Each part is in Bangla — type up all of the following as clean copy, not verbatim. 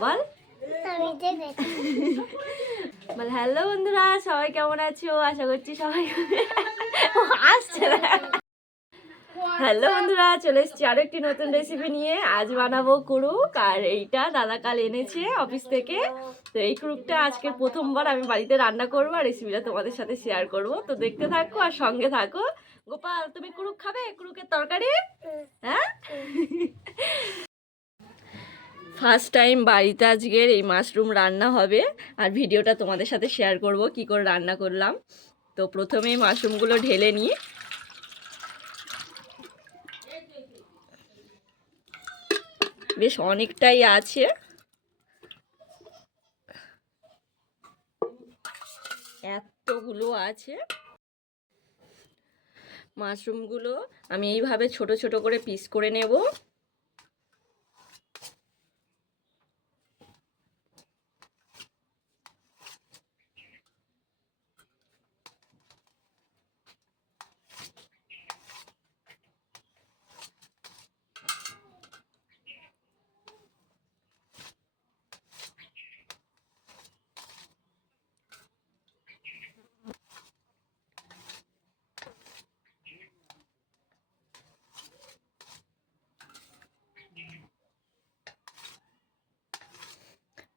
বল বল হ্যালো বন্ধুরা, সবাই কেমন আছো? আশা করছি সবাই আসছে না। হ্যালো বন্ধুরা, চলে এসেছি আরো একটি নতুন রেসিপি নিয়ে। আজ বানাবো কুরুক, আর এইটা দাদা কাল এনেছে অফিস থেকে। তো এই কুরুকটা আজকে প্রথমবার আমি বাড়িতে রান্না করবো, আর রেসিপিটা তোমাদের সাথে শেয়ার করবো। তো দেখতে থাকো আর সঙ্গে থাকো। গোপাল, তুমি কুরুক খাবে? কুরুকের তরকারি? হ্যাঁ, ফার্স্ট টাইম বাড়িতে আজকের এই মাশরুম রান্না হবে, আর ভিডিওটা তোমাদের সাথে শেয়ার করব কি করে রান্না করলাম। তো প্রথমেই মাশরুমগুলো ঢেলে নিই। বেশ অনেকটাই আছে, এতগুলো আছে। মাশরুমগুলো আমি এইভাবে ছোট ছোট করে পিস করে নেব।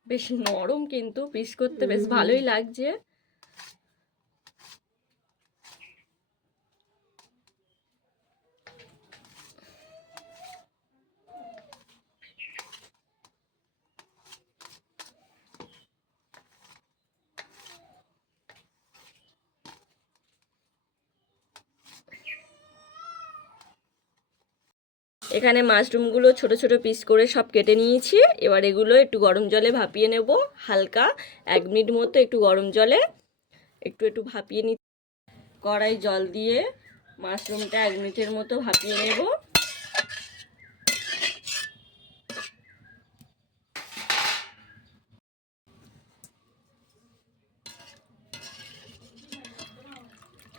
বেশ নরম, কিন্তু পিস করতে বেশ ভালোই লাগছে। এখানে মাশরুমগুলো ছোট ছোট পিস করে সব কেটে নিয়েছি। এবার এগুলো একটু গরম জলে ভাপিয়ে নেব, হালকা 1 মিনিট মতো একটু গরম জলে একটু একটু ভাপিয়ে নি। কড়াই জল দিয়ে মাশরুমটা 1 মিনিটের মতো ভাপিয়ে নেব।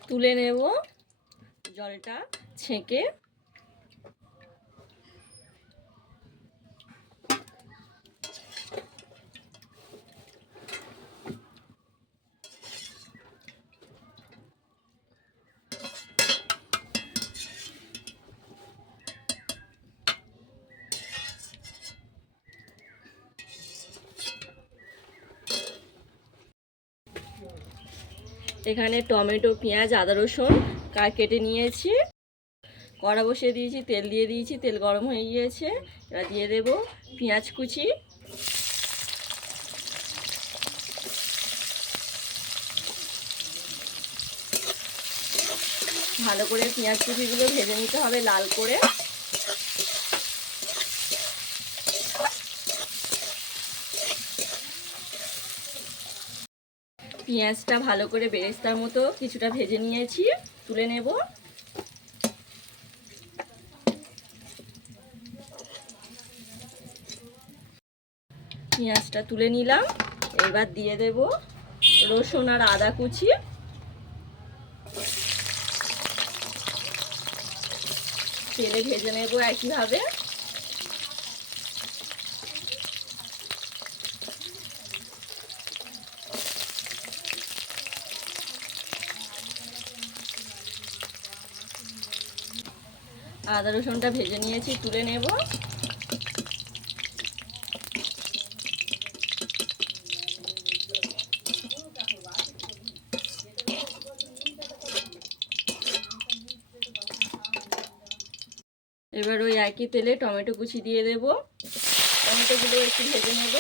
তুলে নেব জলটা ছেঁকে। এখানে টমেটো, পেঁয়াজ, আদা, রসুন কেটে নিয়েছি। কড়া বসিয়ে দিয়েছি, তেল দিয়ে দিয়েছি, তেল গরম হয়ে গিয়েছে। এবার দিয়ে দেব পেঁয়াজ কুচি, ভালো করে পেঁয়াজ কুচিগুলো ভেজে নিতে হবে লাল করে। পেঁয়াজটা ভালো করে বেরেস্তার মতো কিছুটা ভেজে নিয়েছি, তুলে নেব। পেঁয়াজটা তুলে নিলাম। এবার দিয়ে দেব রসুন আর আদা কুচি। তেলে ভেজে নেব একইভাবে। আদা রসুনটা ভেজে নিয়েছি, তুলে নেব। এবার ওই একই তেলে টমেটো কুচি দিয়ে দেব। টমেটোগুলো একটু ভেজে নেব।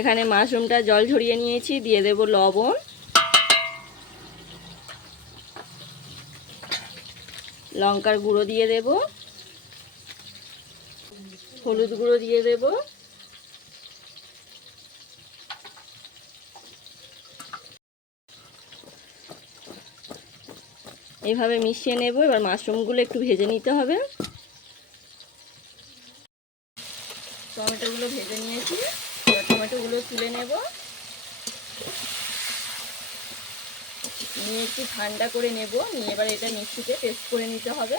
এখানে মাশরুমটা জল ঝরিয়ে নিয়েছি, দিয়ে দেব লবণ, লঙ্কার গুঁড়ো দিয়ে দেব, হলুদ গুঁড়ো দিয়ে দেব, এইভাবে মিশিয়ে নেব। এবার মাশরুমগুলো একটু ভেজে নিতে হবে। টমেটোগুলো ভেজে নিয়েছি, এবার টমেটোগুলো তুলে নেব, নিয়ে একটু ঠান্ডা করে নেব, নিয়ে এবার এটা মিক্সিতে পেস্ট করে নিতে হবে।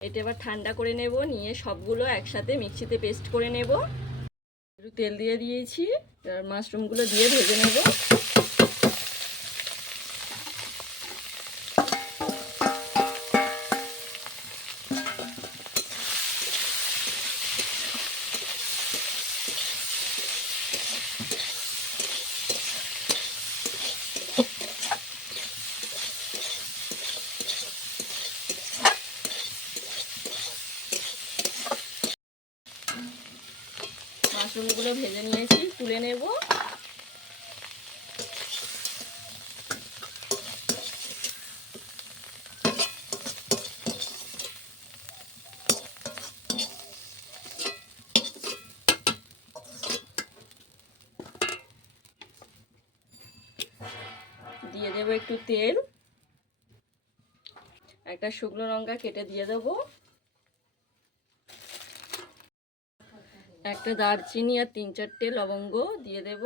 এটা এবার ঠান্ডা করে নেব, নিয়ে সবগুলো একসাথে মিক্সিতে পেস্ট করে নেব। একটু তেল দিয়ে দিয়েছি, এবার মাশরুমগুলো দিয়ে ভেজে নেব। মাশরুমগুলো ভেজে নিয়েছি, তুলে নেব। দিয়ে দেব একটু তেল, একটা শুকনো লঙ্কা কেটে দিয়ে দেব, একটা দারচিনি আর 3-4টে লবঙ্গ দিয়ে দেব,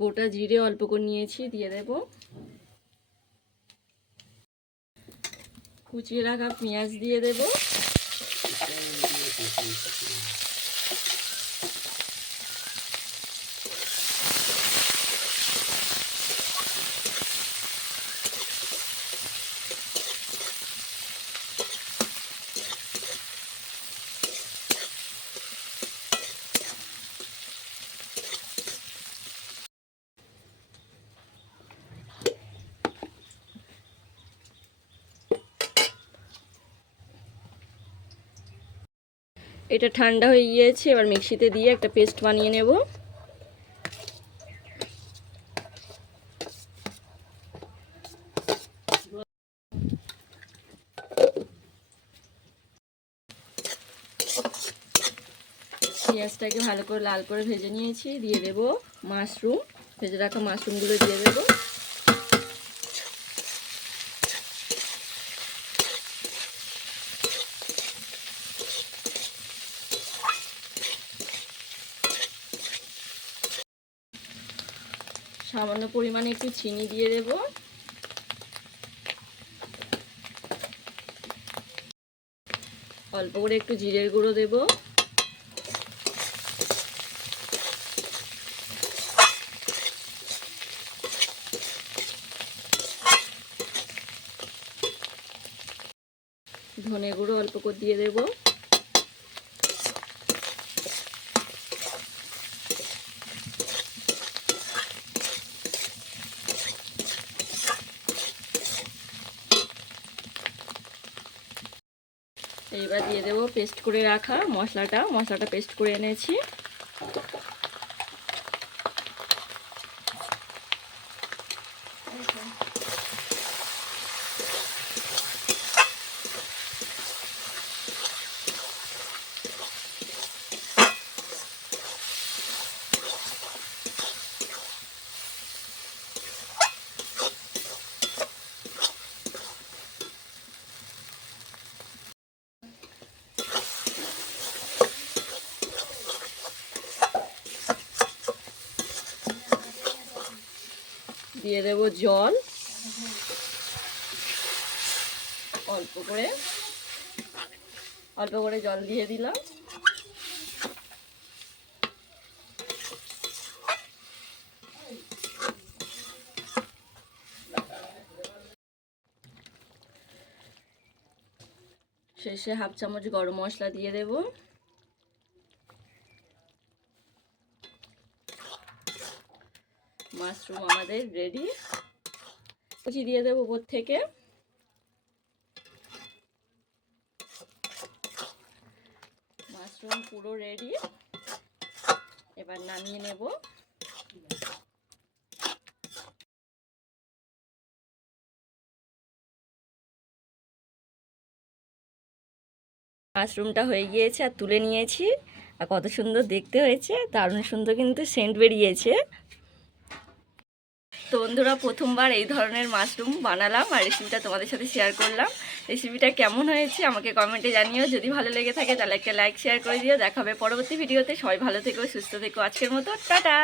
গোটা জিরে অল্প করে নিয়েছি দিয়ে দেব, কুচিয়ে রাখা পেঁয়াজ দিয়ে দেব, এটা ঠান্ডা হয়ে গিয়েছে, এবার মিক্সিতে দিয়ে একটা পেস্ট বানিয়ে নেব। পেঁয়াজটাকে ভালো করে লাল করে ভেজে নিয়েছি, দিয়ে দেব মাশরুম, ভেজে রাখা মাশরুমগুলো দিয়ে দেব, সামান্য পরিমাণে একটু চিনি দিয়ে দেব, অল্প করে একটু জিরের গুঁড়ো দেব, ধনে গুঁড়ো অল্প করে দিয়ে দেব, এইবার দিয়ে দেব পেস্ট করে রাখা মশলাটা পেস্ট করে এনেছি। দিয়ে দেব জল অল্প করে জল দিয়ে দিলাম। শেষে হাফ চামচ গরম মশলা দিয়ে দেব, মাশরুম আমাদের রেডি। কুচি দিয়ে দেবো উপর থেকে, মাশরুম পুরো রেডি। এবার নামিয়ে নেব। মাশরুমটা হয়ে গিয়েছে আর তুলে নিয়েছি, আর কত সুন্দর দেখতে হয়েছে, দারুণ সুন্দর কিন্তু সেন্ট বেরিয়েছে। তো বন্ধুরা প্রথমবার এই ধরনের মাশরুম বানালাম আর রেসিপিটা তোমাদের সাথে শেয়ার করলাম। রেসিপিটা কেমন হয়েছে আমাকে কমেন্টে জানিও। যদি ভালো লেগে থাকে তাহলে একটা লাইক শেয়ার করে দিও। দেখা হবে পরবর্তী ভিডিওতে। সবাই ভালো থেকো, সুস্থ থেকো। আজকের মতো টাটা।